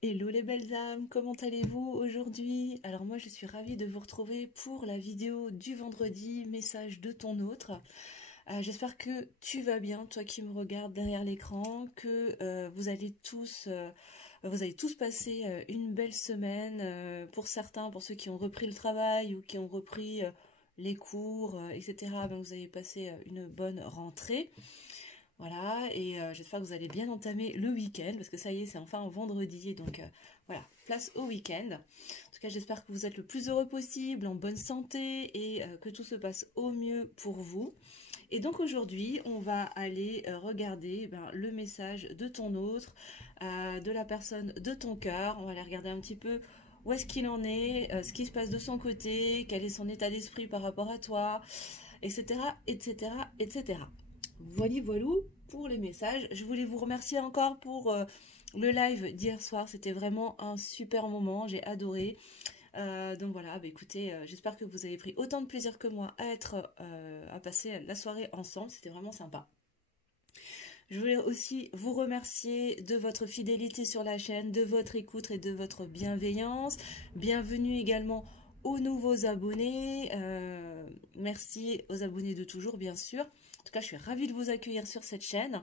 Hello les belles âmes, comment allez-vous aujourd'hui? Alors moi je suis ravie de vous retrouver pour la vidéo du vendredi, message de ton autre. J'espère que tu vas bien, toi qui me regardes derrière l'écran, que vous allez tous passer une belle semaine. Pour certains, pour ceux qui ont repris le travail ou qui ont repris les cours, etc. Ben, vous allez passer une bonne rentrée. Voilà, et j'espère que vous allez bien entamer le week-end, parce que ça y est, c'est enfin vendredi, donc voilà, place au week-end. En tout cas, j'espère que vous êtes le plus heureux possible, en bonne santé, et que tout se passe au mieux pour vous. Et donc aujourd'hui, on va aller regarder le message de ton autre, de la personne de ton cœur. On va aller regarder un petit peu où est-ce qu'il en est, ce qui se passe de son côté, quel est son état d'esprit par rapport à toi, etc., etc., etc. Voilà, voilou pour les messages. Je voulais vous remercier encore pour le live d'hier soir. C'était vraiment un super moment. J'ai adoré. Donc voilà, écoutez, j'espère que vous avez pris autant de plaisir que moi à passer la soirée ensemble. C'était vraiment sympa. Je voulais aussi vous remercier de votre fidélité sur la chaîne, de votre écoute et de votre bienveillance. Bienvenue également aux nouveaux abonnés. Merci aux abonnés de toujours, bien sûr. En tout cas, je suis ravie de vous accueillir sur cette chaîne.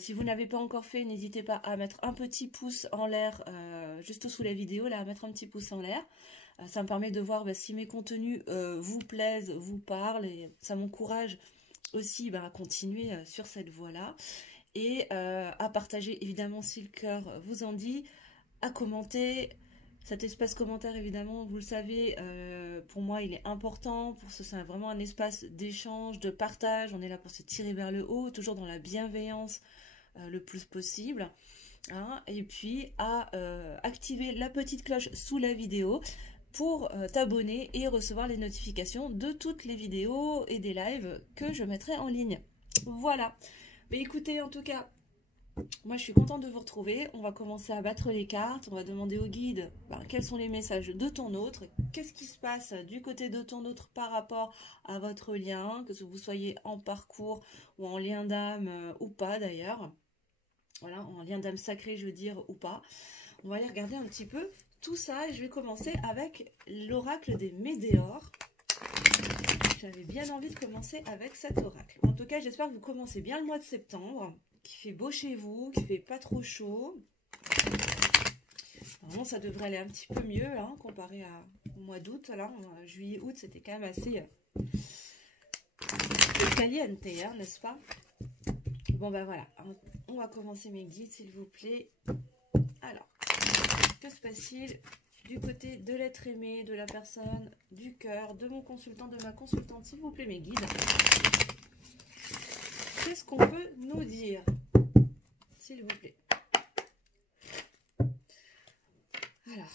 Si vous n'avez pas encore fait, n'hésitez pas à mettre un petit pouce en l'air juste sous la vidéo, là, à mettre un petit pouce en l'air. Ça me permet de voir si mes contenus vous plaisent, vous parlent, et ça m'encourage aussi à continuer sur cette voie-là. Et à partager, évidemment, si le cœur vous en dit, à commenter. Cet espace commentaire, évidemment, vous le savez, pour moi, il est important. C'est vraiment un espace d'échange, de partage. On est là pour se tirer vers le haut, toujours dans la bienveillance le plus possible. Hein. Et puis, à activer la petite cloche sous la vidéo pour t'abonner et recevoir les notifications de toutes les vidéos et des lives que je mettrai en ligne. Voilà. Mais écoutez, en tout cas, moi, je suis contente de vous retrouver. On va commencer à battre les cartes. On va demander au guide quels sont les messages de ton autre. Qu'est-ce qui se passe du côté de ton autre par rapport à votre lien, que vous soyez en parcours ou en lien d'âme ou pas d'ailleurs. Voilà, en lien d'âme sacré, je veux dire, ou pas. On va aller regarder un petit peu tout ça. Et je vais commencer avec l'oracle des Médéors. J'avais bien envie de commencer avec cet oracle. En tout cas, j'espère que vous commencez bien le mois de septembre, qu'il fait beau chez vous, qu'il fait pas trop chaud. Normalement, ça devrait aller un petit peu mieux comparé au mois d'août. Juillet, août, c'était quand même assez caliente, n'est-ce pas? Bon, voilà. On va commencer mes guides, s'il vous plaît. Alors, que se passe-t-il du côté de l'être aimé, de la personne, du cœur, de mon consultant, de ma consultante, s'il vous plaît, mes guides? Qu'est-ce qu'on peut nous dire, s'il vous plaît? Alors,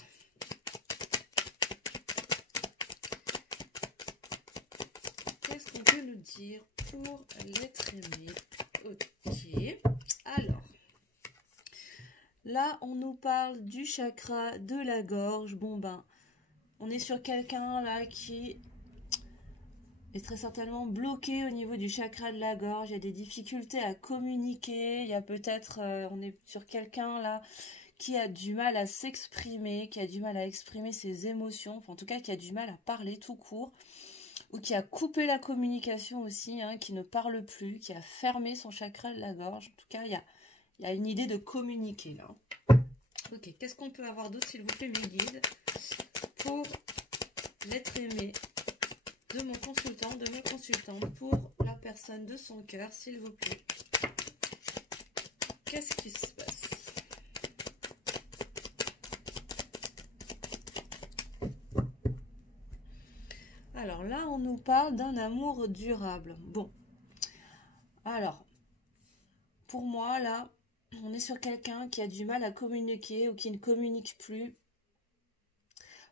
qu'est-ce qu'on peut nous dire pour l'être aimé? Ok. Alors, là, on nous parle du chakra de la gorge. Bon, on est sur quelqu'un là qui est très certainement bloqué au niveau du chakra de la gorge. Il y a des difficultés à communiquer. Il y a peut-être, on est sur quelqu'un là qui a du mal à s'exprimer, qui a du mal à exprimer ses émotions, enfin, en tout cas qui a du mal à parler tout court, ou qui a coupé la communication aussi, qui ne parle plus, qui a fermé son chakra de la gorge. En tout cas, il y a une idée de communiquer là. Ok, qu'est-ce qu'on peut avoir d'autre, s'il vous plaît, mes guides, pour l'être aimé de mon consultant, de ma consultante, pour la personne de son cœur, s'il vous plaît? Qu'est-ce qui se passe? Alors là, on nous parle d'un amour durable. Bon, alors, pour moi, là, on est sur quelqu'un qui a du mal à communiquer ou qui ne communique plus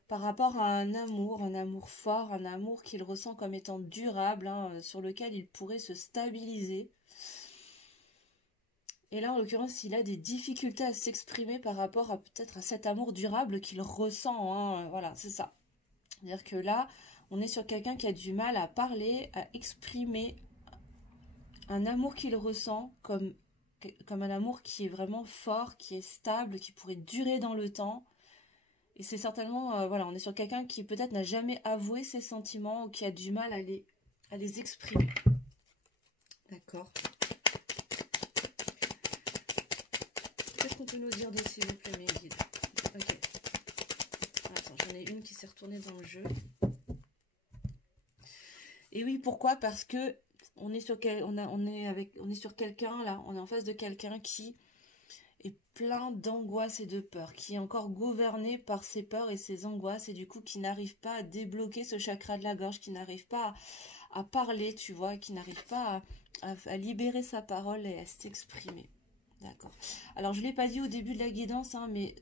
par rapport à un amour fort, un amour qu'il ressent comme étant durable, sur lequel il pourrait se stabiliser. Et là, en l'occurrence, il a des difficultés à s'exprimer par rapport à peut-être à cet amour durable qu'il ressent. Voilà, c'est ça. C'est-à-dire que là, on est sur quelqu'un qui a du mal à parler, à exprimer un amour qu'il ressent comme comme un amour qui est vraiment fort, qui est stable, qui pourrait durer dans le temps. Et c'est certainement, voilà, on est sur quelqu'un qui peut-être n'a jamais avoué ses sentiments ou qui a du mal à les exprimer. D'accord. Qu'est-ce qu'on peut nous dire de s'il vous plaît, mes guides? Ok. Attends, j'en ai une qui s'est retournée dans le jeu. Et oui, pourquoi? Parce que on est sur sur quelqu'un là, on est en face de quelqu'un qui est plein d'angoisse et de peur, qui est encore gouverné par ses peurs et ses angoisses et du coup qui n'arrive pas à débloquer ce chakra de la gorge, qui n'arrive pas à parler, tu vois, qui n'arrive pas à libérer sa parole et à s'exprimer. D'accord. Alors je ne l'ai pas dit au début de la guidance, hein, mais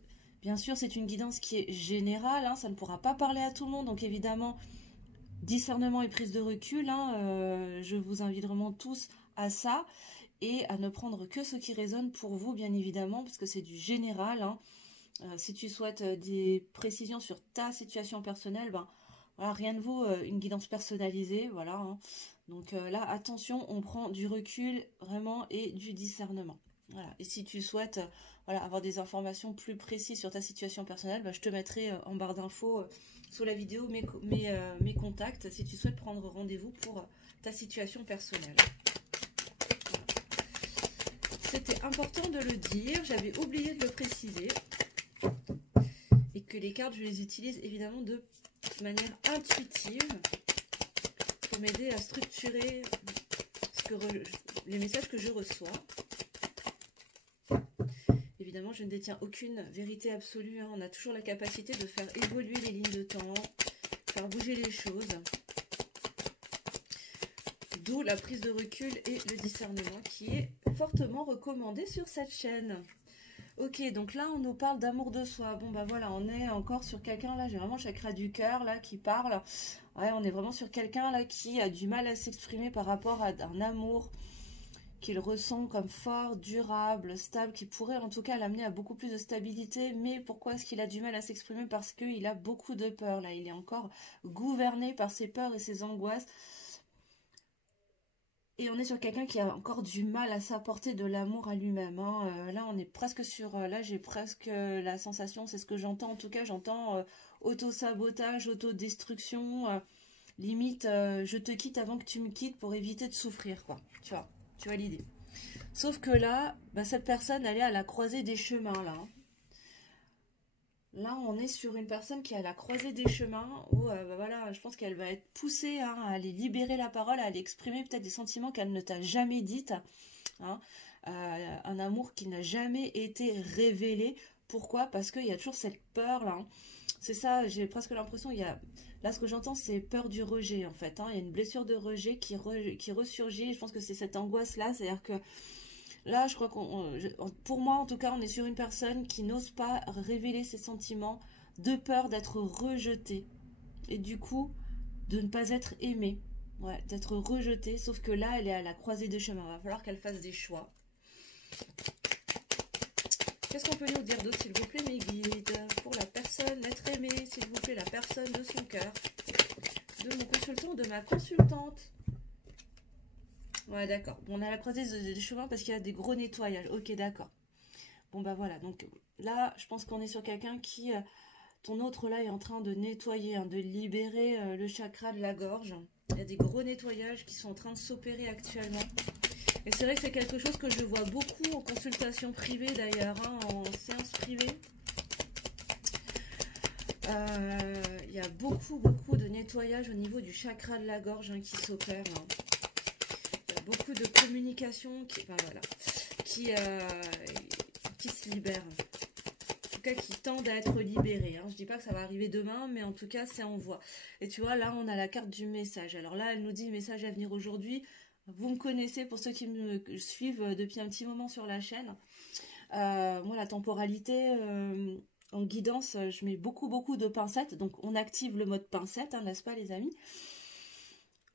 bien sûr c'est une guidance qui est générale, hein, ça ne pourra pas parler à tout le monde, donc évidemment discernement et prise de recul, hein, je vous invite vraiment tous à ça et à ne prendre que ce qui résonne pour vous, bien évidemment, parce que c'est du général. Hein. Si tu souhaites des précisions sur ta situation personnelle, ben, voilà, rien ne vaut une guidance personnalisée. Voilà, hein. Donc là, attention, on prend du recul vraiment et du discernement. Voilà. Et si tu souhaites voilà, avoir des informations plus précises sur ta situation personnelle, ben, je te mettrai en barre d'infos sous la vidéo mes contacts si tu souhaites prendre rendez-vous pour ta situation personnelle. C'était important de le dire, j'avais oublié de le préciser. Et que les cartes, je les utilise évidemment de manière intuitive pour m'aider à structurer les messages que je reçois. Évidemment, je ne détiens aucune vérité absolue. Hein. On a toujours la capacité de faire évoluer les lignes de temps, faire bouger les choses. D'où la prise de recul et le discernement qui est fortement recommandé sur cette chaîne. Ok, donc là, on nous parle d'amour de soi. Bon, bah voilà, on est encore sur quelqu'un, là, j'ai vraiment le chakra du cœur, là, qui parle. Ouais, on est vraiment sur quelqu'un, là, qui a du mal à s'exprimer par rapport à un amour qu'il ressent comme fort, durable, stable, qui pourrait en tout cas l'amener à beaucoup plus de stabilité. Mais pourquoi est-ce qu'il a du mal à s'exprimer? Parce qu'il a beaucoup de peur, là. Il est encore gouverné par ses peurs et ses angoisses. Et on est sur quelqu'un qui a encore du mal à s'apporter de l'amour à lui-même. Hein. Là, on est presque sur... là, j'ai presque la sensation, c'est ce que j'entends. En tout cas, j'entends auto-sabotage, autodestruction. Limite, je te quitte avant que tu me quittes pour éviter de souffrir, quoi. Tu vois l'idée. Sauf que là, bah, cette personne, elle est à la croisée des chemins, là. Hein. Là, on est sur une personne qui est à la croisée des chemins où, bah voilà, je pense qu'elle va être poussée hein, à aller libérer la parole, à aller exprimer peut-être des sentiments qu'elle ne t'a jamais dites. Hein, un amour qui n'a jamais été révélé. Pourquoi? Parce qu'il y a toujours cette peur là. Hein. C'est ça, j'ai presque l'impression, là ce que j'entends c'est peur du rejet en fait. Hein. Il y a une blessure de rejet qui ressurgit. Je pense que c'est cette angoisse là, c'est-à-dire que là, je crois pour moi en tout cas, on est sur une personne qui n'ose pas révéler ses sentiments de peur d'être rejetée et du coup de ne pas être aimée, ouais, d'être rejetée. Sauf que là, elle est à la croisée des chemins. Il va falloir qu'elle fasse des choix. Qu'est-ce qu'on peut nous dire d'autre, s'il vous plaît, mes guides? Pour la personne, l'être aimé, s'il vous plaît, la personne de son cœur, de mon consultant, de ma consultante. Ouais, d'accord. On est à la croisée des chemins parce qu'il y a des gros nettoyages. Ok, d'accord. Bon, bah voilà. Donc là, je pense qu'on est sur quelqu'un qui... ton autre là est en train de nettoyer, hein, de libérer le chakra de la gorge. Il y a des gros nettoyages qui sont en train de s'opérer actuellement. Et c'est vrai que c'est quelque chose que je vois beaucoup en consultation privée d'ailleurs, hein, en séance privée. Il y a beaucoup de nettoyage au niveau du chakra de la gorge hein, qui s'opère. Hein. Il y a beaucoup de communication qui se libère. En tout cas, qui tendent à être libérés. Hein. Je dis pas que ça va arriver demain, mais en tout cas, c'est en voie. Et tu vois, là, on a la carte du message. Alors là, elle nous dit message à venir aujourd'hui. Vous me connaissez pour ceux qui me suivent depuis un petit moment sur la chaîne. Moi, la temporalité en guidance, je mets beaucoup de pincettes. Donc, on active le mode pincette, hein, n'est-ce pas, les amis?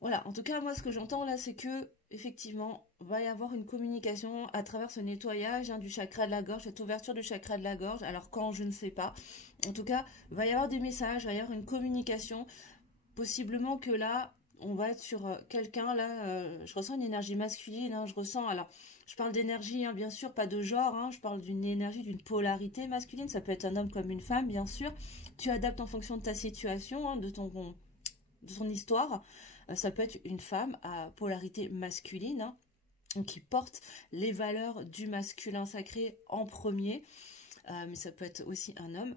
Voilà, en tout cas, moi, ce que j'entends là, c'est que effectivement, va y avoir une communication à travers ce nettoyage hein, du chakra de la gorge, cette ouverture du chakra de la gorge. Alors, quand, je ne sais pas. En tout cas, il va y avoir des messages, il va y avoir une communication. Possiblement que là, on va être sur quelqu'un, là, je ressens une énergie masculine, hein, je ressens, alors, je parle d'énergie, hein, bien sûr, pas de genre, hein, je parle d'une énergie, d'une polarité masculine, ça peut être un homme comme une femme, bien sûr. Tu adaptes en fonction de ta situation, hein, de ton histoire. Ça peut être une femme à polarité masculine, hein, qui porte les valeurs du masculin sacré en premier, mais ça peut être aussi un homme.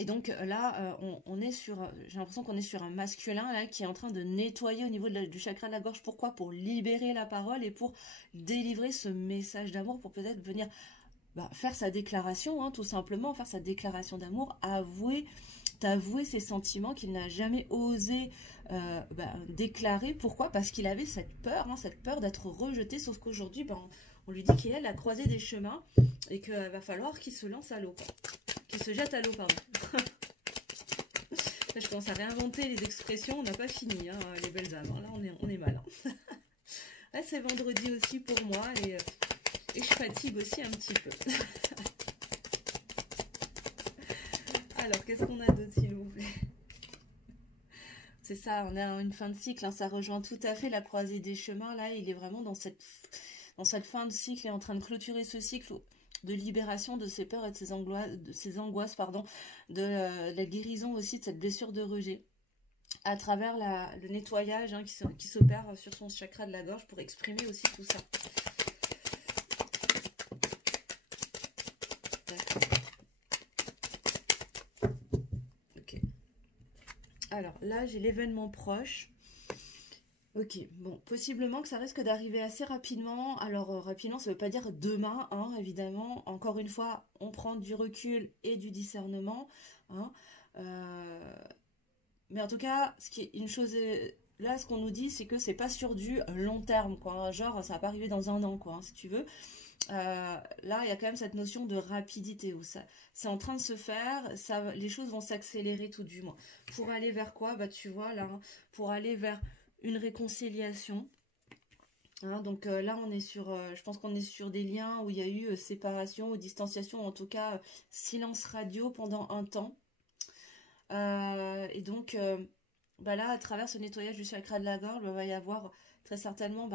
Et donc là, on est sur, j'ai l'impression qu'on est sur un masculin là qui est en train de nettoyer au niveau du chakra de la gorge. Pourquoi? Pour libérer la parole et pour délivrer ce message d'amour, pour peut-être venir faire sa déclaration, hein, tout simplement, faire sa déclaration d'amour, t'avouer ses sentiments qu'il n'a jamais osé déclarer. Pourquoi? Parce qu'il avait cette peur d'être rejeté, sauf qu'aujourd'hui, on lui dit qu'il est à la croisée des chemins et qu'il va falloir qu'il se lance à l'eau, qu'il se jette à l'eau, pardon. Là, je commence à réinventer les expressions, on n'a pas fini, hein, les belles âmes, hein. Là on est mal. Hein. Là, c'est vendredi aussi pour moi et je fatigue aussi un petit peu. Alors, qu'est-ce qu'on a d'autre, s'il vous plaît? C'est ça, on est à une fin de cycle, hein, ça rejoint tout à fait la croisée des chemins. Là, il est vraiment dans cette fin de cycle, il est en train de clôturer ce cycle de libération de ses peurs et de ses angoisses, pardon, de la guérison aussi de cette blessure de rejet, à travers le nettoyage, hein, qui s'opère sur son chakra de la gorge pour exprimer aussi tout ça. Alors là, j'ai l'événement proche. Ok, bon, possiblement que ça risque d'arriver assez rapidement. Alors, rapidement, ça ne veut pas dire demain, hein, évidemment. Encore une fois, on prend du recul et du discernement. Hein. Mais en tout cas, une chose là, ce qu'on nous dit, c'est que c'est pas sur du long terme, quoi. Genre, ça va pas arriver dans un an, quoi, hein, si tu veux. Là, il y a quand même cette notion de rapidité où c'est en train de se faire, les choses vont s'accélérer tout du moins. Pour aller vers quoi? Tu vois là, hein, pour aller vers une réconciliation. Hein, donc là, on est je pense qu'on est sur des liens où il y a eu séparation ou distanciation, en tout cas silence radio pendant un temps. Et donc là, à travers ce nettoyage du chakra de la gorge, il va y avoir très certainement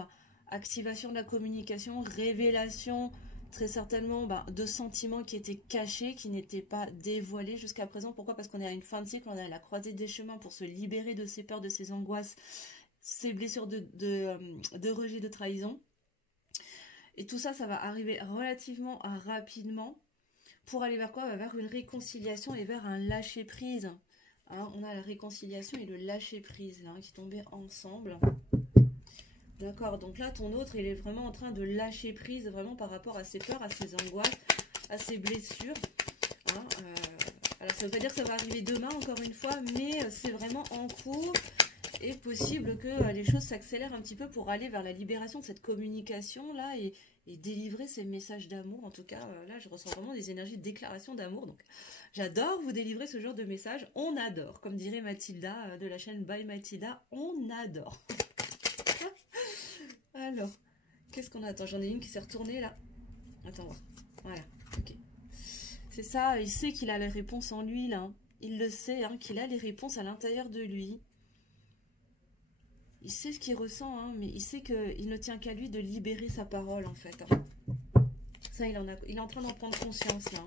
activation de la communication, révélation très certainement de sentiments qui étaient cachés, qui n'étaient pas dévoilés jusqu'à présent. Pourquoi? Parce qu'on est à une fin de cycle, on est à la croisée des chemins pour se libérer de ses peurs, de ses angoisses, ses blessures de rejet, de trahison. Et tout ça, ça va arriver relativement rapidement pour aller vers quoi? Vers une réconciliation et vers un lâcher-prise. Hein, on a la réconciliation et le lâcher-prise là, qui tombaient ensemble. D'accord, donc là, ton autre, il est vraiment en train de lâcher prise, vraiment par rapport à ses peurs, à ses angoisses, à ses blessures. Hein, alors, ça ne veut pas dire que ça va arriver demain, encore une fois, mais c'est vraiment en cours et possible que les choses s'accélèrent un petit peu pour aller vers la libération de cette communication-là et délivrer ces messages d'amour. En tout cas, là, je ressens vraiment des énergies de déclaration d'amour. Donc, j'adore vous délivrer ce genre de message. On adore. Comme dirait Mathilda de la chaîne By Mathilda, on adore. Alors, qu'est-ce qu'on a? Attends, j'en ai une qui s'est retournée là. Attends, voir. Voilà, ok. C'est ça, il sait qu'il a les réponses en lui là. Il le sait, hein, qu'il a les réponses à l'intérieur de lui. Il sait ce qu'il ressent, hein, mais il sait qu'il ne tient qu'à lui de libérer sa parole en fait. Hein. Ça, il est en train d'en prendre conscience là.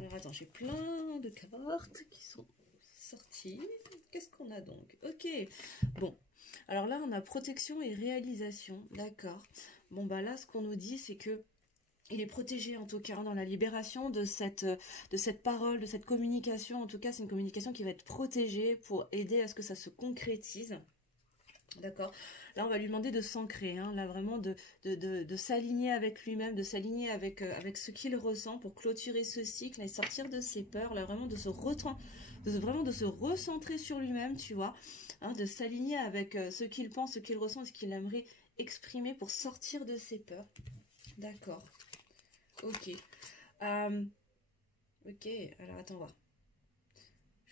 Alors attends, j'ai plein de cartes qui sont sorties. Qu'est-ce qu'on a donc? Ok, bon. Alors là, on a protection et réalisation, d'accord. Bon, là, ce qu'on nous dit, c'est que il est protégé, en tout cas, dans la libération de cette parole, de cette communication. En tout cas, c'est une communication qui va être protégée pour aider à ce que ça se concrétise. D'accord. Là, on va lui demander de s'ancrer, hein, là, vraiment de s'aligner avec lui-même, de s'aligner avec ce qu'il ressent pour clôturer ce cycle et sortir de ses peurs, là, vraiment de se recentrer sur lui-même, tu vois, hein, de s'aligner avec ce qu'il pense, ce qu'il ressent, ce qu'il aimerait exprimer pour sortir de ses peurs. D'accord. Ok. Ok, alors attends, voir.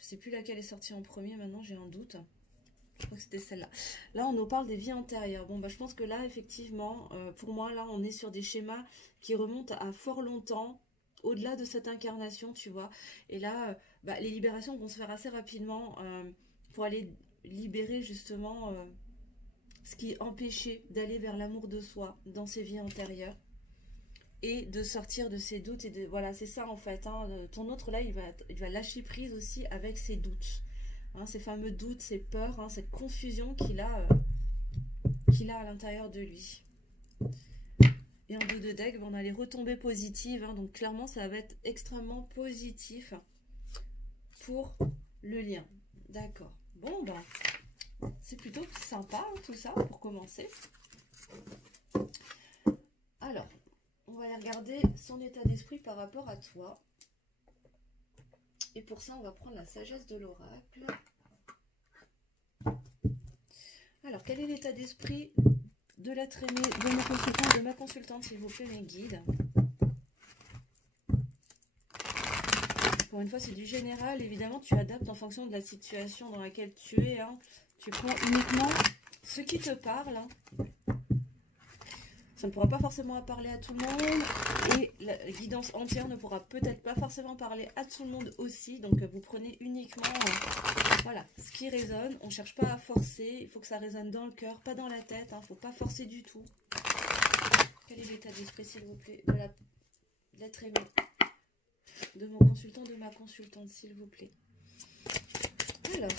Je sais plus laquelle est sortie en premier, maintenant j'ai un doute. Je crois que c'était celle-là. Là, on nous parle des vies antérieures. Bon, bah, je pense que là, effectivement, pour moi, là, on est sur des schémas qui remontent à fort longtemps, au-delà de cette incarnation, tu vois. Et là, bah, les libérations vont se faire assez rapidement pour aller libérer justement ce qui empêchait d'aller vers l'amour de soi dans ces vies antérieures et de sortir de ses doutes. Et de, voilà, c'est ça en fait. Hein. Ton autre, là, il va lâcher prise aussi avec ses doutes. Hein, ces fameux doutes, ces peurs, hein, cette confusion qu'il a à l'intérieur de lui. Et en dos de deck, on a les retombées positives. Hein, donc clairement, ça va être extrêmement positif pour le lien. D'accord. Bon, bah, c'est plutôt sympa hein, tout ça pour commencer. Alors, on va aller regarder son état d'esprit par rapport à toi. Et pour ça, on va prendre la sagesse de l'oracle. Alors, quel est l'état d'esprit de l'être aimé de mon consultant, de ma consultante, s'il vous plaît, mes guides? Encore une fois, c'est du général. Évidemment, tu adaptes en fonction de la situation dans laquelle tu es. Hein. Tu prends uniquement ce qui te parle. Hein. Ça ne pourra pas forcément parler à tout le monde. Et la guidance entière ne pourra peut-être pas forcément parler à tout le monde aussi. Donc, vous prenez uniquement voilà, ce qui résonne. On ne cherche pas à forcer. Il faut que ça résonne dans le cœur, pas dans la tête. Il ne faut pas forcer du tout. Quel est l'état d'esprit, s'il vous plaît, de l'être aimé de mon consultant, de ma consultante, s'il vous plaît. Alors.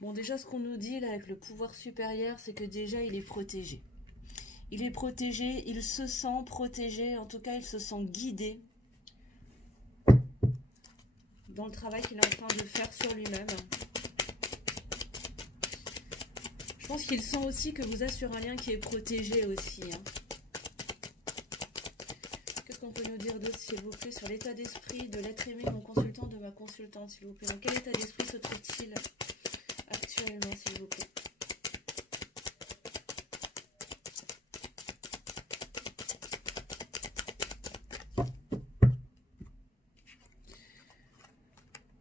Bon, déjà, ce qu'on nous dit là avec le pouvoir supérieur, c'est que déjà, il est protégé. Il est protégé, il se sent protégé, en tout cas, il se sent guidé dans le travail qu'il est en train de faire sur lui-même. Je pense qu'il sent aussi que vous êtes sur un lien qui est protégé aussi. Hein. Qu'est-ce qu'on peut nous dire d'autre, s'il vous plaît, sur l'état d'esprit de l'être aimé, mon consultant, de ma consultante, s'il vous plaît. Dans quel état d'esprit se trouve-t-il actuellement, s'il vous plaît?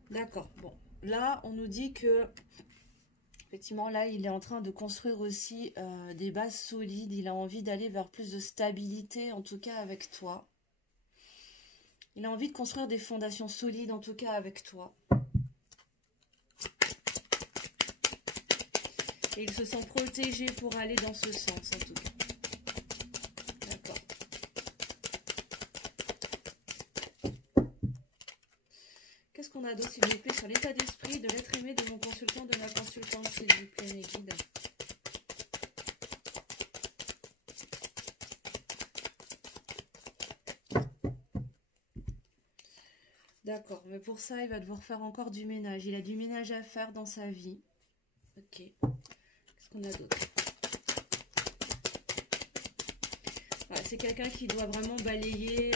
D'accord. Bon, là, on nous dit que effectivement, là, il est en train de construire aussi des bases solides. Il a envie d'aller vers plus de stabilité, en tout cas avec toi. Il a envie de construire des fondations solides, en tout cas avec toi. Et il se sent protégé pour aller dans ce sens, en tout cas. D'accord. Qu'est-ce qu'on a d'autre, s'il vous plaît, sur l'état d'esprit de l'être aimé de mon consultant, de ma consultante, s'il vous plaît, mes guides? D'accord, mais pour ça, il va devoir faire encore du ménage. Il a du ménage à faire dans sa vie. Ok. Qu'est-ce qu'on a d'autre? Voilà, c'est quelqu'un qui doit vraiment balayer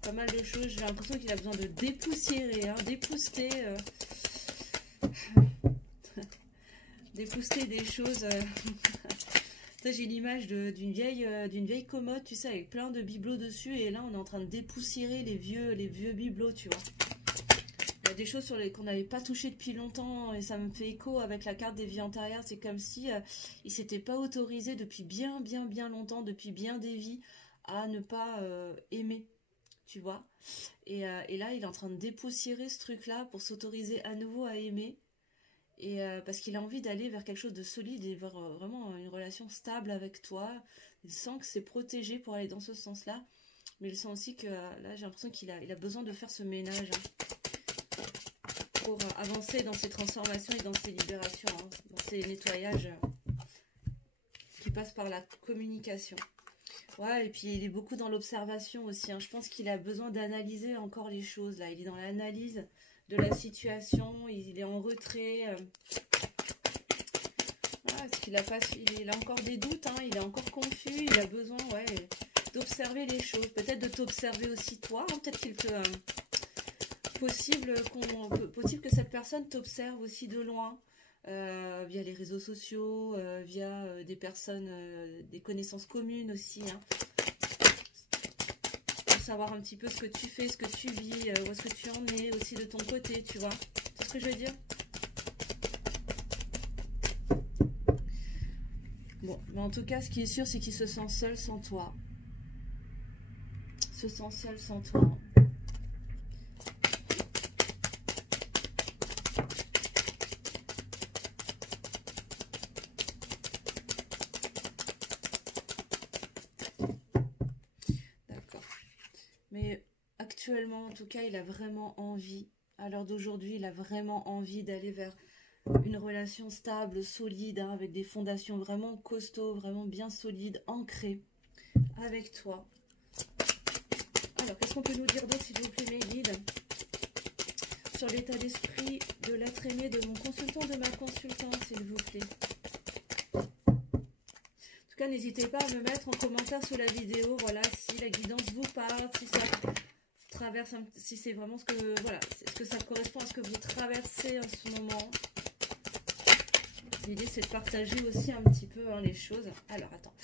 pas mal de choses. J'ai l'impression qu'il a besoin de dépoussiérer, hein, dépousser, dépousser des choses. J'ai l'image d'une vieille commode, tu sais, avec plein de bibelots dessus. Et là, on est en train de dépoussiérer les vieux bibelots, tu vois. Il y a des choses sur qu'on n'avait pas touché depuis longtemps. Et ça me fait écho avec la carte des vies antérieures. C'est comme si il ne s'était pas autorisé depuis bien longtemps, depuis bien des vies, à ne pas aimer, tu vois. Et là, il est en train de dépoussiérer ce truc-là pour s'autoriser à nouveau à aimer. Et parce qu'il a envie d'aller vers quelque chose de solide et vers vraiment une relation stable avec toi. Il sent que c'est protégé pour aller dans ce sens-là. Mais il sent aussi que là, j'ai l'impression qu'il a besoin de faire ce ménage hein, pour avancer dans ses transformations et dans ses libérations, hein, dans ses nettoyages qui passent par la communication. Ouais, et puis il est beaucoup dans l'observation aussi. Hein. Je pense qu'il a besoin d'analyser encore les choses. Là, il est dans l'analyse de la situation, il est en retrait. Est-ce qu'il a pas, il a encore des doutes, hein, il est encore confus, il a besoin ouais, d'observer les choses, peut-être de t'observer aussi toi, hein, peut-être qu'il peut possible que cette personne t'observe aussi de loin, via les réseaux sociaux, via des personnes, des connaissances communes aussi, hein, pour savoir un petit peu ce que tu fais, ce que tu vis, où est-ce que tu en es aussi de ton côté, tu vois. C'est ce que je veux dire? Bon, mais en tout cas, ce qui est sûr, c'est qu'il se sent seul sans toi. Il se sent seul sans toi. D'accord. Mais actuellement, en tout cas, il a vraiment envie, à l'heure d'aujourd'hui, il a vraiment envie d'aller vers une relation stable, solide, hein, avec des fondations vraiment costauds, vraiment bien solides, ancrées avec toi. Alors, qu'est-ce qu'on peut nous dire d'autre, s'il vous plaît, mes guides, sur l'état d'esprit de l'être aimé de mon consultant, de ma consultante, s'il vous plaît. En tout cas, n'hésitez pas à me mettre en commentaire sous la vidéo, voilà, si la guidance vous parle, si ça traverse, si c'est vraiment ce que, voilà, est-ce que ça correspond à ce que vous traversez en ce moment. L'idée, c'est de partager aussi un petit peu, hein, les choses. Alors, attends.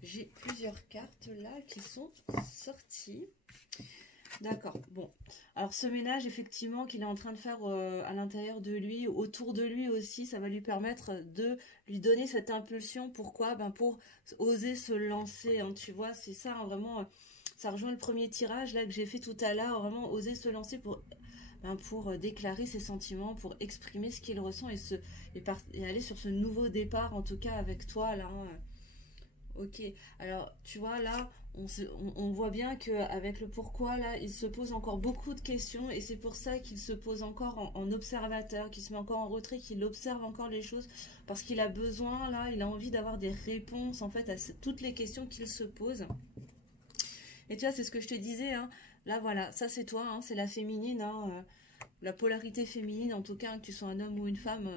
J'ai plusieurs cartes là qui sont sorties. D'accord. Bon. Alors, ce ménage, effectivement, qu'il est en train de faire à l'intérieur de lui, autour de lui aussi, ça va lui permettre de lui donner cette impulsion. Pourquoi? Ben, pour oser se lancer, hein, tu vois. C'est ça, hein, vraiment. Ça rejoint le premier tirage là que j'ai fait tout à l'heure. Vraiment, oser se lancer pour déclarer ses sentiments, pour exprimer ce qu'il ressent et aller sur ce nouveau départ, en tout cas avec toi là, hein. Ok, alors tu vois là, on voit bien qu'avec le pourquoi là, il se pose encore beaucoup de questions et c'est pour ça qu'il se pose encore en observateur, qu'il se met encore en retrait, qu'il observe encore les choses parce qu'il a besoin là, il a envie d'avoir des réponses en fait à toutes les questions qu'il se pose. Et tu vois, c'est ce que je te disais, hein. Là, voilà, ça c'est toi, hein, c'est la féminine, hein, la polarité féminine, en tout cas, hein, que tu sois un homme ou une femme.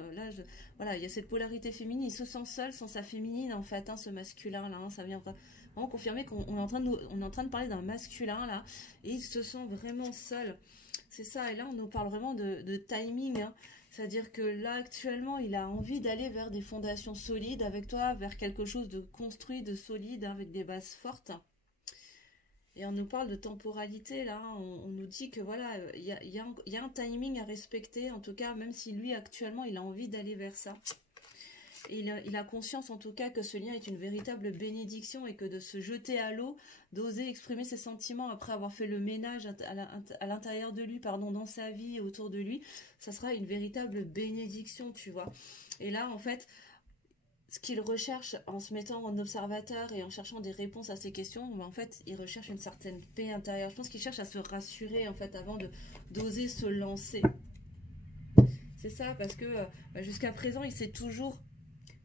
Voilà, il y a cette polarité féminine. Il se sent seul sans sa féminine, en fait, hein, ce masculin-là. Hein, ça vient vraiment confirmer qu'on est on est en train de parler d'un masculin, là, et il se sent vraiment seul. C'est ça, et là, on nous parle vraiment de timing, hein. C'est-à-dire que là, actuellement, il a envie d'aller vers des fondations solides avec toi, vers quelque chose de construit, de solide, hein, avec des bases fortes. Et on nous parle de temporalité, là, on nous dit que voilà, il y a un timing à respecter, en tout cas, même si lui, actuellement, il a envie d'aller vers ça. Et il a conscience, en tout cas, que ce lien est une véritable bénédiction et que de se jeter à l'eau, d'oser exprimer ses sentiments après avoir fait le ménage à l'intérieur de lui, pardon, dans sa vie et autour de lui, ça sera une véritable bénédiction, tu vois. Et là, en fait, ce qu'il recherche en se mettant en observateur et en cherchant des réponses à ces questions, ben en fait, il recherche une certaine paix intérieure. Je pense qu'il cherche à se rassurer, en fait, avant d'oser se lancer. C'est ça, parce que jusqu'à présent, il s'est toujours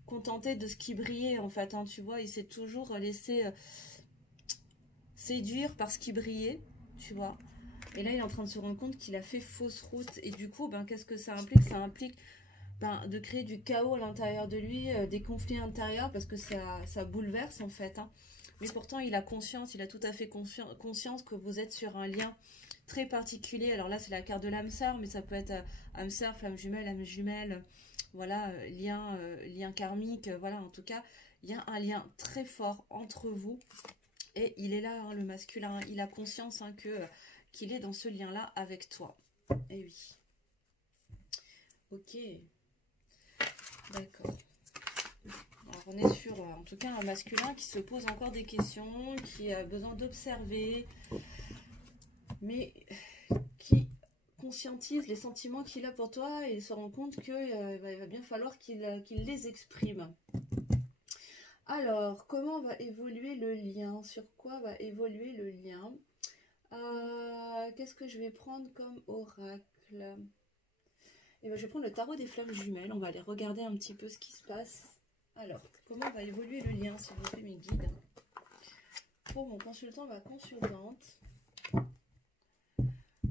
contenté de ce qui brillait, en fait, hein, tu vois. Il s'est toujours laissé séduire par ce qui brillait, tu vois. Et là, il est en train de se rendre compte qu'il a fait fausse route. Et du coup, ben, qu'est-ce que ça implique? Ça implique de créer du chaos à l'intérieur de lui, des conflits intérieurs, parce que ça bouleverse en fait, hein. Mais pourtant il a conscience, il a tout à fait conscience que vous êtes sur un lien très particulier. Alors là c'est la carte de l'âme sœur, mais ça peut être âme sœur, flamme jumelle, voilà, lien karmique, voilà, en tout cas il y a un lien très fort entre vous et il est là, hein, le masculin, il a conscience, hein, qu'il est dans ce lien là avec toi. Et oui, ok. D'accord. Alors on est sur, en tout cas, un masculin qui se pose encore des questions, qui a besoin d'observer, mais qui conscientise les sentiments qu'il a pour toi et se rend compte qu'il va bien falloir qu'il les exprime. Alors, comment va évoluer le lien? Sur quoi va évoluer le lien? Qu'est-ce que je vais prendre comme oracle? Et ben, je vais prendre le tarot des flammes jumelles. On va aller regarder un petit peu ce qui se passe. Alors, comment va évoluer le lien, s'il vous plaît, mes guides? Pour mon consultant, ma consultante.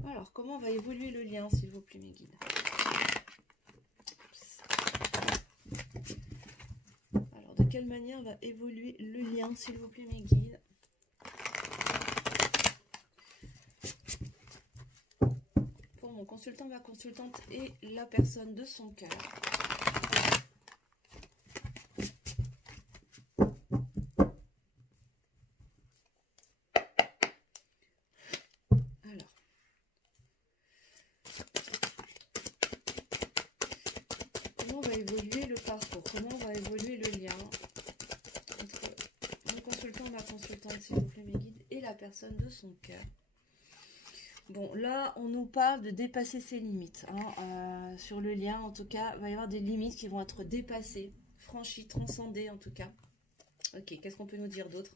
Alors, comment va évoluer le lien, s'il vous plaît, mes guides? Alors, de quelle manière va évoluer le lien, s'il vous plaît, mes guides? Pour mon consultant, ma consultante et la personne de son cœur. évoluer le parcours? Comment va évoluer le lien entre mon consultant, ma consultante, s'il vous plaît, mes guides, et la personne de son cœur? Bon, là, on nous parle de dépasser ses limites. Hein, sur le lien, en tout cas, il va y avoir des limites qui vont être dépassées, franchies, transcendées, en tout cas. Ok, qu'est-ce qu'on peut nous dire d'autre?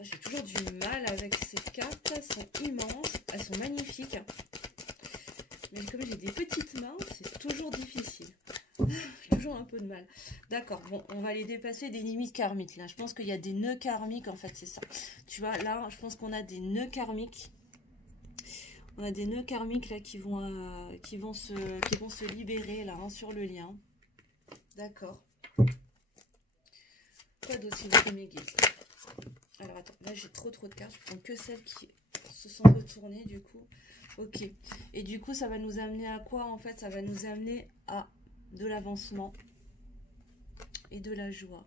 J'ai toujours du mal avec ces cartes. Elles sont immenses, elles sont magnifiques. Mais comme j'ai des petites mains, c'est toujours difficile. J'ai toujours un peu de mal. D'accord, bon, on va les dépasser des limites karmiques. Là, je pense qu'il y a des nœuds karmiques, en fait, c'est ça. Tu vois, là, je pense qu'on a des nœuds karmiques. On a des nœuds karmiques, là, qui vont se libérer, là, hein, sur le lien. D'accord. Quoi d'autre, s'il vous plaît, mes guides? Alors, attends, là, j'ai trop de cartes. Je prends que celles qui se sont retournées, du coup. Ok. Et du coup, ça va nous amener à quoi, en fait? Ça va nous amener à de l'avancement et de la joie.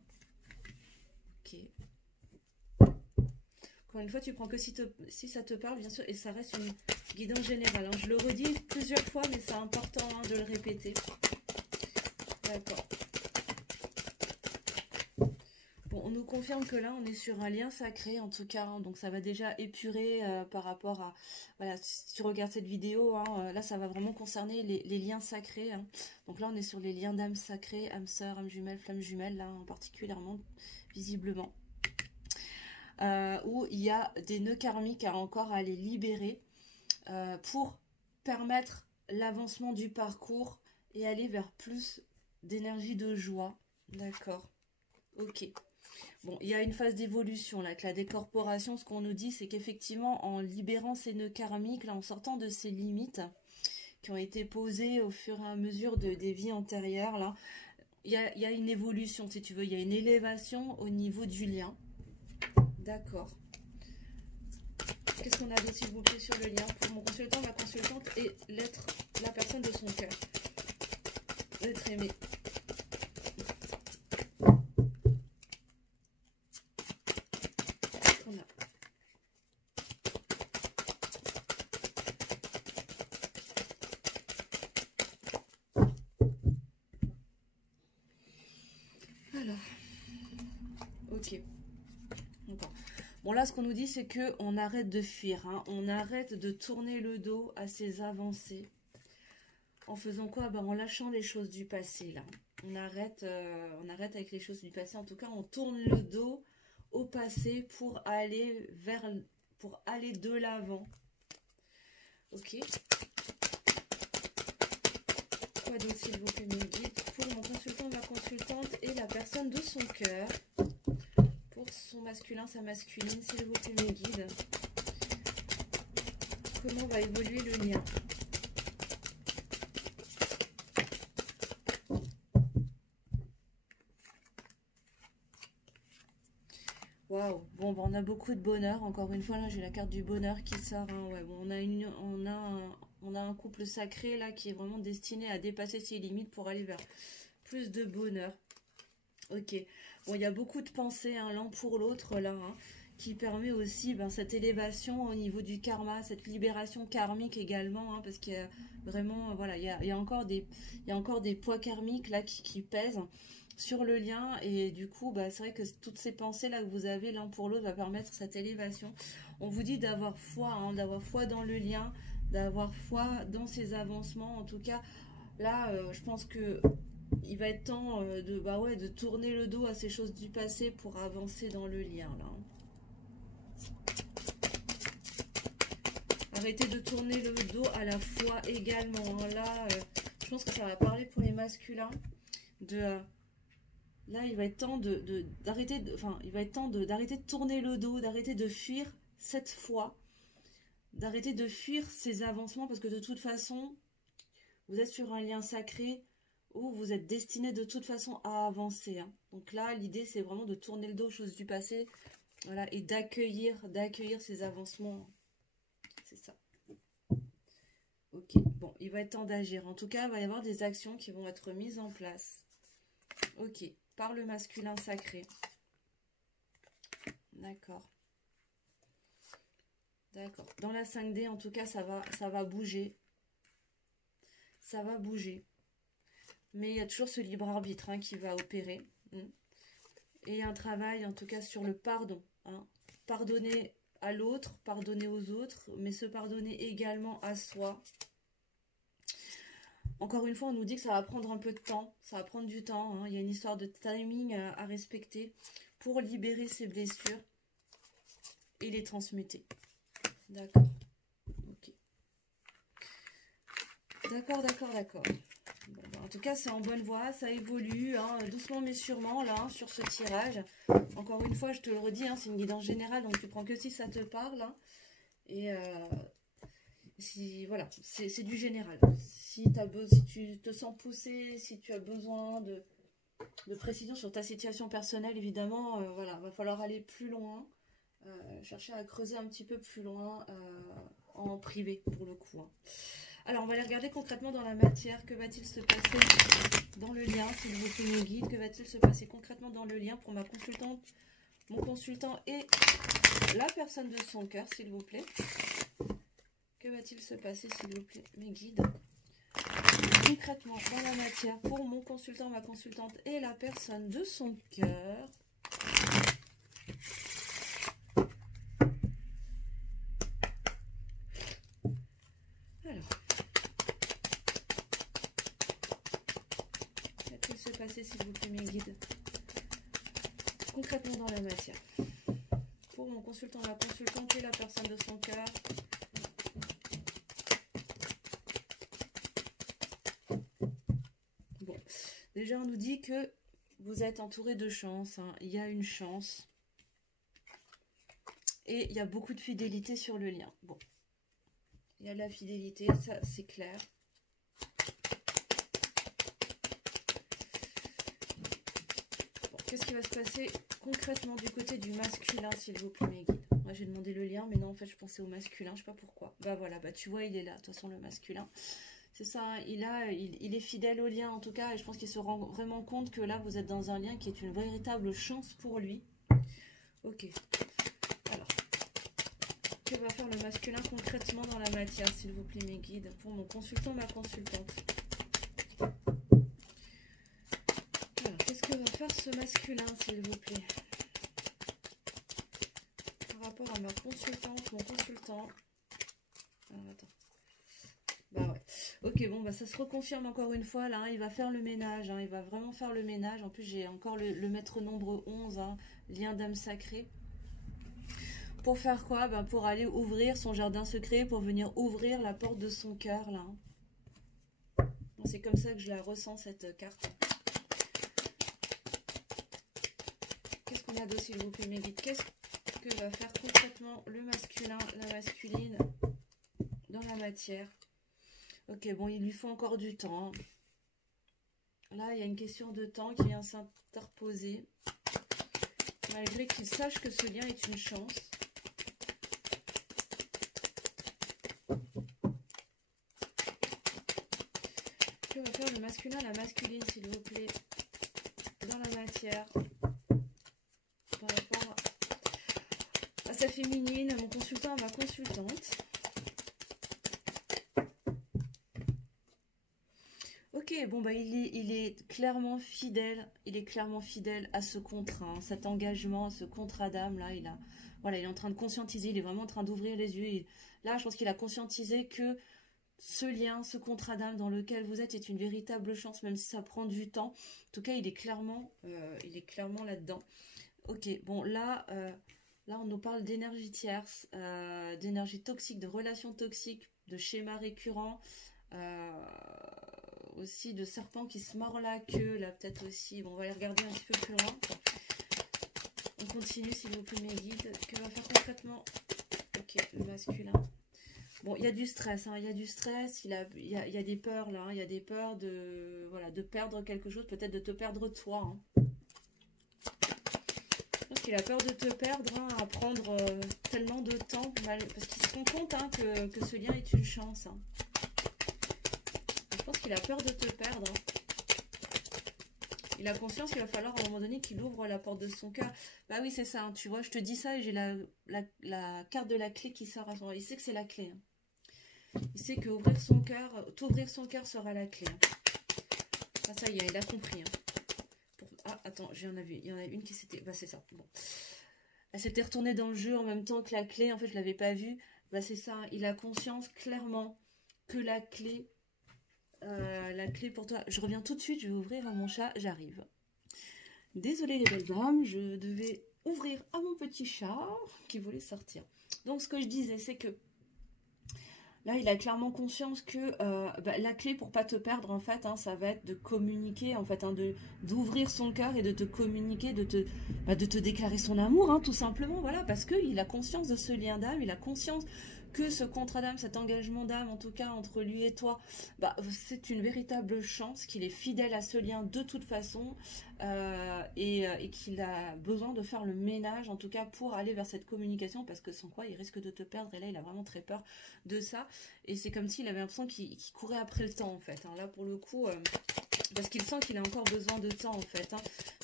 Ok. Encore une fois, tu prends que si ça te parle, bien sûr, et ça reste une guidance générale. Hein. Je le redis plusieurs fois, mais c'est important, hein, de le répéter. D'accord. Bon, on nous confirme que là, on est sur un lien sacré, en tout cas. Hein, donc, ça va déjà épurer par rapport à... Voilà, si tu regardes cette vidéo, hein, là, ça va vraiment concerner les liens sacrés. Hein. Donc là, on est sur les liens d'âme sacrée, âme sœur, âme jumelle, flamme jumelle, là, en particulièrement, visiblement. Où il y a des nœuds karmiques encore à les libérer pour permettre l'avancement du parcours et aller vers plus d'énergie de joie. D'accord. Ok. Bon, il y a une phase d'évolution là, avec la décorporation. Ce qu'on nous dit, c'est qu'effectivement, en libérant ces nœuds karmiques, là, en sortant de ces limites qui ont été posées au fur et à mesure des vies antérieures, là, il y a une évolution, si tu veux. Il y a une élévation au niveau du lien. D'accord. Qu'est-ce qu'on a d'autre, s'il vous plaît, sur le lien pour mon consultant, ma consultante et la personne de son cœur? L'être aimé. Qu'est-ce qu'on a? Alors. Ok. D'accord. Bon, là, ce qu'on nous dit, c'est qu'on arrête de fuir. Hein. On arrête de tourner le dos à ces avancées. En faisant quoi? En lâchant les choses du passé, là. On arrête avec les choses du passé. En tout cas, on tourne le dos au passé pour aller de l'avant. Ok. Quoi d'autre, s'il vous plaît, mes guides, pour mon consultant, ma consultante et la personne de son cœur? Pour son masculin, sa masculine, s'il vous plaît, mes guides. Comment va évoluer le lien? Waouh, bon, on a beaucoup de bonheur. Encore une fois, là, j'ai la carte du bonheur qui sort. Hein. Ouais, bon, on a un couple sacré là qui est vraiment destiné à dépasser ses limites pour aller vers plus de bonheur. Ok. Bon, il y a beaucoup de pensées, hein, l'un pour l'autre là, hein, qui permet aussi cette élévation au niveau du karma, cette libération karmique également, hein, parce qu'il y a vraiment, voilà, il y a encore des poids karmiques là qui pèsent sur le lien, et du coup c'est vrai que toutes ces pensées là que vous avez l'un pour l'autre va permettre cette élévation. On vous dit d'avoir foi, hein, d'avoir foi dans le lien, d'avoir foi dans ces avancements. En tout cas là, je pense que il va être temps de tourner le dos à ces choses du passé pour avancer dans le lien là. Arrêtez de tourner le dos à la foi également. Hein. Là, je pense que ça va parler pour les masculins de là, il va être temps d'arrêter de tourner le dos, d'arrêter de fuir cette foi, d'arrêter de fuir ces avancements, parce que de toute façon, vous êtes sur un lien sacré où vous êtes destiné de toute façon à avancer. Hein. Donc là, l'idée, c'est vraiment de tourner le dos aux choses du passé, voilà, et d'accueillir ces avancements. C'est ça. Ok, bon, il va être temps d'agir. En tout cas, il va y avoir des actions qui vont être mises en place. Ok, par le masculin sacré. D'accord. D'accord. Dans la 5D, en tout cas, ça va bouger. Ça va bouger. mais il y a toujours ce libre arbitre hein, qui va opérer. Et un travail, en tout cas, sur le pardon. Hein. Pardonner à l'autre, pardonner aux autres, mais se pardonner également à soi. Encore une fois, on nous dit que ça va prendre un peu de temps, ça va prendre du temps. Hein. Il y a une histoire de timing à respecter pour libérer ces blessures et les transmuter. D'accord. Ok. D'accord, d'accord, d'accord. Bon, bah, en tout cas, c'est en bonne voie, ça évolue, hein, doucement mais sûrement, là, hein, sur ce tirage. Encore une fois, je te le redis, hein, c'est une guidance générale, donc tu prends que si ça te parle. Hein, et si, voilà, c'est du général. Si tu te sens poussé, si tu as besoin de précision sur ta situation personnelle, évidemment, voilà, va falloir aller plus loin, chercher à creuser un petit peu plus loin en privé, pour le coup. Hein. Alors, on va aller regarder concrètement dans la matière. Que va-t-il se passer dans le lien, s'il vous plaît, mes guides? Que va-t-il se passer concrètement dans le lien pour ma consultante, mon consultant et la personne de son cœur, s'il vous plaît? Que va-t-il se passer, s'il vous plaît, mes guides? Concrètement, dans la matière, pour mon consultant, ma consultante et la personne de son cœur. Alors, que va-t-il se passer, s'il vous plaît, mes guides? Concrètement dans la matière. Pour mon consultant, ma consultante et la personne de son cœur. Bon, déjà on nous dit que vous êtes entouré de chance. Hein. Il y a une chance. Et il y a beaucoup de fidélité sur le lien. Bon, il y a de la fidélité, ça c'est clair. Bon, qu'est-ce qui va se passer concrètement du côté du masculin, s'il vous plaît, mes guides? Moi j'ai demandé le lien, mais non, en fait je pensais au masculin, je sais pas pourquoi. Bah voilà, bah tu vois, il est là, de toute façon le masculin. C'est ça, hein, il est fidèle au lien en tout cas, et je pense qu'il se rend vraiment compte que là vous êtes dans un lien qui est une véritable chance pour lui. Ok. Alors, que va faire le masculin concrètement dans la matière, s'il vous plaît, mes guides, pour mon consultant, ma consultante? Alors, qu'est-ce que va faire ce masculin, s'il vous plaît, par rapport à ma consultante, mon consultant? Alors, attends. Bah ouais. Ok, bon, bah ça se reconfirme encore une fois, là, hein, il va faire le ménage, hein, il va vraiment faire le ménage. En plus, j'ai encore le maître nombre 11, hein, lien d'âme sacrée. Pour faire quoi? Ben, pour aller ouvrir son jardin secret, pour venir ouvrir la porte de son cœur, là. C'est comme ça que je la ressens, cette carte. Qu'est-ce qu'on a d'autre, s'il vous plaît, mes guides? Qu'est-ce que va faire concrètement le masculin, la masculine, dans la matière? Ok, bon, il lui faut encore du temps. Là, il y a une question de temps qui vient s'interposer. Malgré qu'il sache que ce lien est une chance. Que va faire le masculin, la masculine, s'il vous plaît, dans la matière, par rapport à sa féminine, mon consultant, à ma consultante? Ok, bon bah il est clairement fidèle, à ce contrat, hein, cet engagement, ce contrat d'âme là, voilà, il est en train de conscientiser, il est vraiment en train d'ouvrir les yeux. Là, je pense qu'il a conscientisé que ce lien, ce contrat d'âme dans lequel vous êtes est une véritable chance, même si ça prend du temps. En tout cas, il est clairement là-dedans. Ok, bon là on nous parle d'énergie tierce, d'énergie toxique, de relations toxiques, de schémas récurrents. Aussi de serpent qui se mord la queue, là peut-être aussi. Bon, on va aller regarder un petit peu plus loin. On continue, s'il vous plaît, mes guides. Que va faire concrètement? Ok, le masculin. Bon, il y a du stress, hein, il y a du stress, il y a des peurs là, hein, il y a des peurs de, voilà, de perdre quelque chose, peut-être de te perdre toi. Hein. Donc il a peur de te perdre, hein, à prendre tellement de temps, parce qu'il se rend compte hein, que ce lien est une chance. Hein. Je pense qu'il a peur de te perdre. Il a conscience qu'il va falloir à un moment donné qu'il ouvre la porte de son cœur. Bah oui, c'est ça. Hein, tu vois, je te dis ça et j'ai la carte de la clé qui sort à son... Il sait que c'est la clé. Hein. Il sait que t'ouvrir son cœur sera la clé. Hein. Ah, ça y est, il a compris. Hein. Ah, attends, il y en a une qui s'était... Bah, c'est ça, bon. Elle s'était retournée dans le jeu en même temps que la clé. En fait, je l'avais pas vue. Bah, c'est ça, il a conscience clairement que la clé pour toi... Je reviens tout de suite, je vais ouvrir à mon chat, j'arrive. Désolée les belles dames, je devais ouvrir à mon petit chat qui voulait sortir. Donc, ce que je disais, c'est que là, il a clairement conscience que la clé pour pas te perdre, en fait, hein, ça va être de communiquer, en fait, hein, d'ouvrir son cœur et de te communiquer, de te déclarer son amour, hein, tout simplement, voilà, parce qu'il a conscience de ce lien d'âme, il a conscience que ce contrat d'âme, cet engagement d'âme, en tout cas, entre lui et toi, c'est une véritable chance, qu'il est fidèle à ce lien de toute façon, et qu'il a besoin de faire le ménage, en tout cas, pour aller vers cette communication, parce que sans quoi, il risque de te perdre, et là, il a vraiment très peur de ça, et c'est comme s'il avait l'impression qu'il courait après le temps, en fait, hein. Là, pour le coup, parce qu'il sent qu'il a encore besoin de temps, en fait, hein.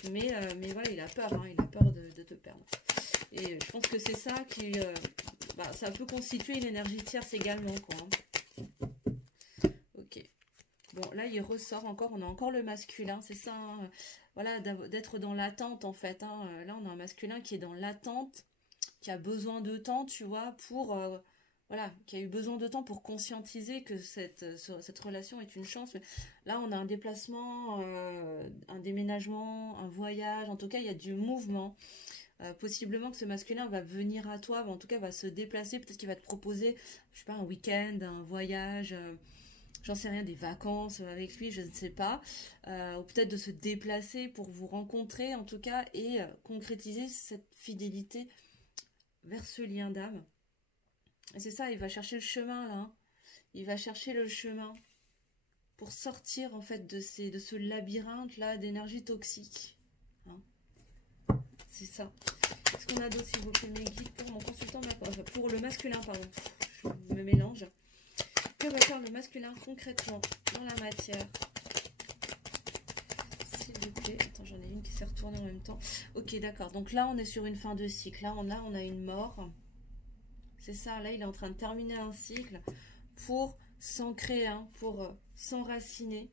Mais voilà, il a peur, hein, il a peur de te perdre. Et je pense que c'est ça qui... ça peut constituer une énergie tierce également, quoi. Hein. Ok. Bon, là, il ressort encore, on a encore le masculin, c'est ça, hein. Voilà, d'être dans l'attente, en fait, hein. Là, on a un masculin qui est dans l'attente, qui a besoin de temps, tu vois, pour... voilà, qui a eu besoin de temps pour conscientiser que cette relation est une chance. Mais là, on a un déplacement, un déménagement, un voyage. En tout cas, il y a du mouvement. Possiblement que ce masculin va venir à toi, en tout cas, va se déplacer. Peut-être qu'il va te proposer, je sais pas, un week-end, un voyage, j'en sais rien, des vacances avec lui, je ne sais pas. Ou peut-être de se déplacer pour vous rencontrer, en tout cas, et concrétiser cette fidélité vers ce lien d'âme. Et c'est ça, il va chercher le chemin, là. Hein. Il va chercher le chemin pour sortir, en fait, de ce labyrinthe-là d'énergie toxique. Hein. C'est ça. Qu'est-ce qu'on a d'autre, s'il vous plaît, mes guides, pour mon consultant, pour le masculin, pardon. Je me mélange. Que va faire le masculin concrètement dans la matière? S'il vous plaît. Attends, j'en ai une qui s'est retournée en même temps. Ok, d'accord. Donc là, on est sur une fin de cycle. Là, on a une mort. C'est ça, là, il est en train de terminer un cycle pour s'ancrer, hein, pour s'enraciner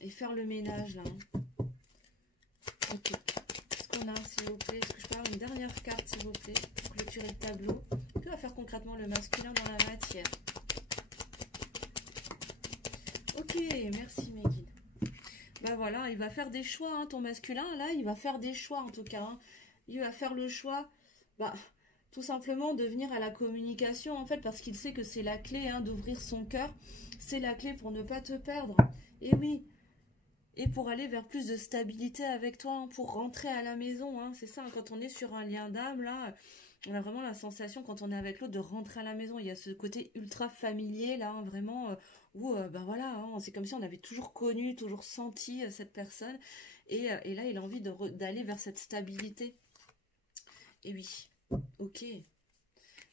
et faire le ménage, là. Hein. Ok. Qu'est-ce qu'on a, s'il vous plaît? Est-ce que je peux avoir une dernière carte, s'il vous plaît, pour clôturer le tableau? Que va faire concrètement le masculin dans la matière? Ok, merci, mes guides. Bah voilà, il va faire des choix, hein, ton masculin, là, il va faire des choix, en tout cas. Hein. Il va faire le choix, tout simplement de venir à la communication, en fait, parce qu'il sait que c'est la clé, hein, d'ouvrir son cœur. C'est la clé pour ne pas te perdre. Et oui, et pour aller vers plus de stabilité avec toi, hein, pour rentrer à la maison. Hein. C'est ça, hein, quand on est sur un lien d'âme, là, on a vraiment la sensation, quand on est avec l'autre, de rentrer à la maison. Il y a ce côté ultra familier, là, hein, vraiment, où, voilà, hein, c'est comme si on avait toujours connu, toujours senti cette personne. Et là, il a envie d'aller vers cette stabilité. Et oui, ok.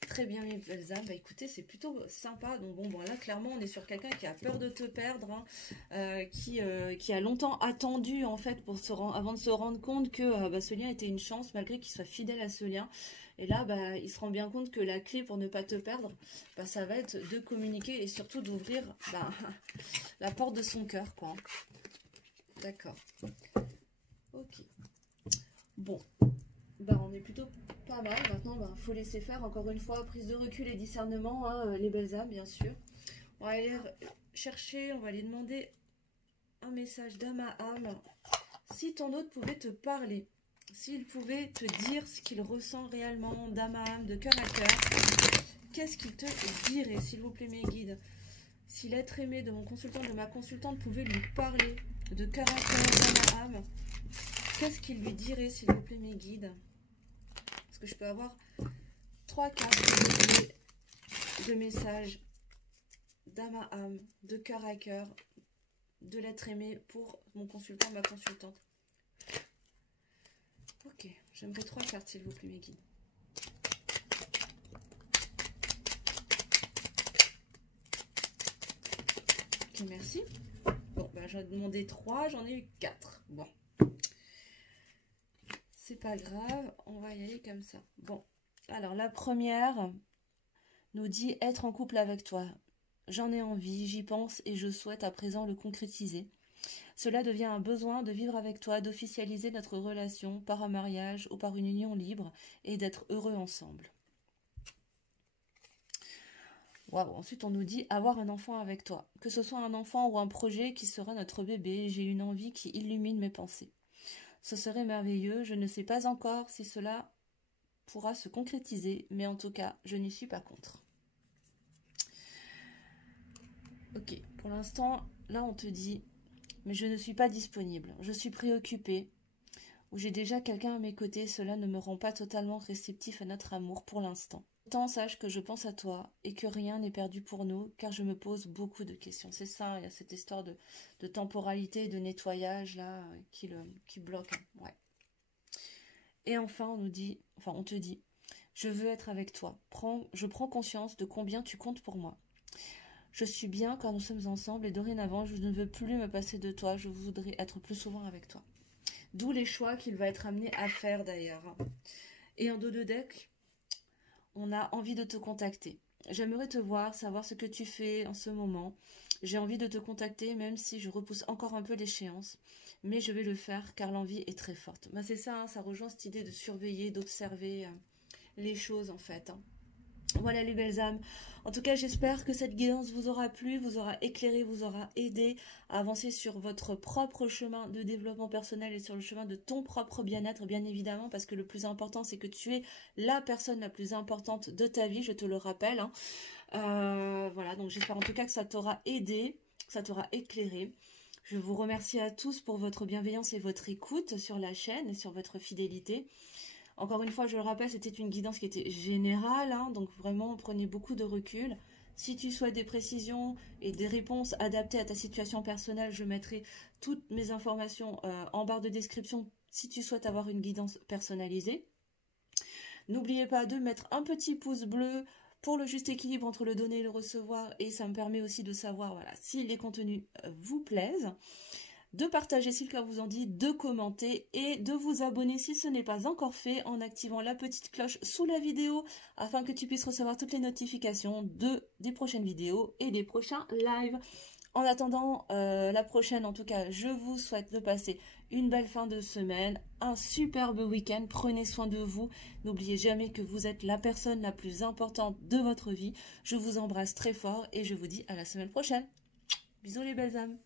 Très bien, mes belles âmes. Bah écoutez, c'est plutôt sympa. Donc bon, là, clairement, on est sur quelqu'un qui a peur de te perdre, hein, qui a longtemps attendu, en fait, avant de se rendre compte que ce lien était une chance, malgré qu'il soit fidèle à ce lien. Et là, il se rend bien compte que la clé pour ne pas te perdre, ça va être de communiquer et surtout d'ouvrir la porte de son cœur, quoi. D'accord. Ok. Bon. On est plutôt pas mal. Maintenant, faut laisser faire. Encore une fois, prise de recul et discernement, hein, les belles âmes, bien sûr. On va aller chercher, on va aller demander un message d'âme à âme. Si ton hôte pouvait te parler, s'il pouvait te dire ce qu'il ressent réellement d'âme à âme, de cœur à cœur, qu'est-ce qu'il te dirait, s'il vous plaît, mes guides? Si l'être aimé de mon consultant, de ma consultante, pouvait lui parler de cœur à cœur, d'âme à âme, qu'est-ce qu'il lui dirait, s'il vous plaît, mes guides? Est-ce que je peux avoir 3 cartes de messages d'âme à âme, de cœur à cœur, de l'être aimé pour mon consultant, ma consultante? Ok, j'aimerais 3 cartes, s'il vous plaît, mes guides. Ok, merci. Bon, j'en ai demandé 3, j'en ai eu 4. Bon. C'est pas grave, on va y aller comme ça. Bon, alors la première nous dit être en couple avec toi. j'en ai envie, j'y pense et je souhaite à présent le concrétiser. Cela devient un besoin de vivre avec toi, d'officialiser notre relation par un mariage ou par une union libre et d'être heureux ensemble. Waouh. Ensuite, on nous dit avoir un enfant avec toi. Que ce soit un enfant ou un projet qui sera notre bébé, j'ai une envie qui illumine mes pensées. Ce serait merveilleux, je ne sais pas encore si cela pourra se concrétiser, mais en tout cas, je n'y suis pas contre. Ok, pour l'instant, là on te dit, mais je ne suis pas disponible, je suis préoccupée, ou j'ai déjà quelqu'un à mes côtés, cela ne me rend pas totalement réceptif à notre amour pour l'instant. Autant sache que je pense à toi et que rien n'est perdu pour nous, car je me pose beaucoup de questions. C'est ça, il y a cette histoire de temporalité, de nettoyage là, qui bloque. Ouais. Et enfin, on te dit, je veux être avec toi. Je prends conscience de combien tu comptes pour moi. Je suis bien quand nous sommes ensemble et dorénavant, je ne veux plus me passer de toi. Je voudrais être plus souvent avec toi. D'où les choix qu'il va être amené à faire d'ailleurs. Et en dos de deck, on a envie de te contacter. J'aimerais te voir, savoir ce que tu fais en ce moment. J'ai envie de te contacter même si je repousse encore un peu l'échéance. Mais je vais le faire car l'envie est très forte. Ben c'est ça, hein, ça rejoint cette idée de surveiller, d'observer les choses en fait. Voilà les belles âmes. En tout cas, j'espère que cette guidance vous aura plu, vous aura éclairé, vous aura aidé à avancer sur votre propre chemin de développement personnel et sur le chemin de ton propre bien-être, bien évidemment, parce que le plus important, c'est que tu es la personne la plus importante de ta vie, je te le rappelle. Hein. Voilà, donc j'espère en tout cas que ça t'aura aidé, que ça t'aura éclairé. Je vous remercie à tous pour votre bienveillance et votre écoute sur la chaîne et sur votre fidélité. Encore une fois, je le rappelle, c'était une guidance qui était générale, hein, donc vraiment prenez beaucoup de recul. Si tu souhaites des précisions et des réponses adaptées à ta situation personnelle, je mettrai toutes mes informations en barre de description si tu souhaites avoir une guidance personnalisée. N'oubliez pas de mettre un petit pouce bleu pour le juste équilibre entre le donner et le recevoir, et ça me permet aussi de savoir voilà, si les contenus vous plaisent. De partager si le cœur vous en dit, de commenter et de vous abonner si ce n'est pas encore fait en activant la petite cloche sous la vidéo afin que tu puisses recevoir toutes les notifications des prochaines vidéos et des prochains lives. En attendant la prochaine, en tout cas, je vous souhaite de passer une belle fin de semaine, un superbe week-end, prenez soin de vous, n'oubliez jamais que vous êtes la personne la plus importante de votre vie. Je vous embrasse très fort et je vous dis à la semaine prochaine. Bisous les belles âmes.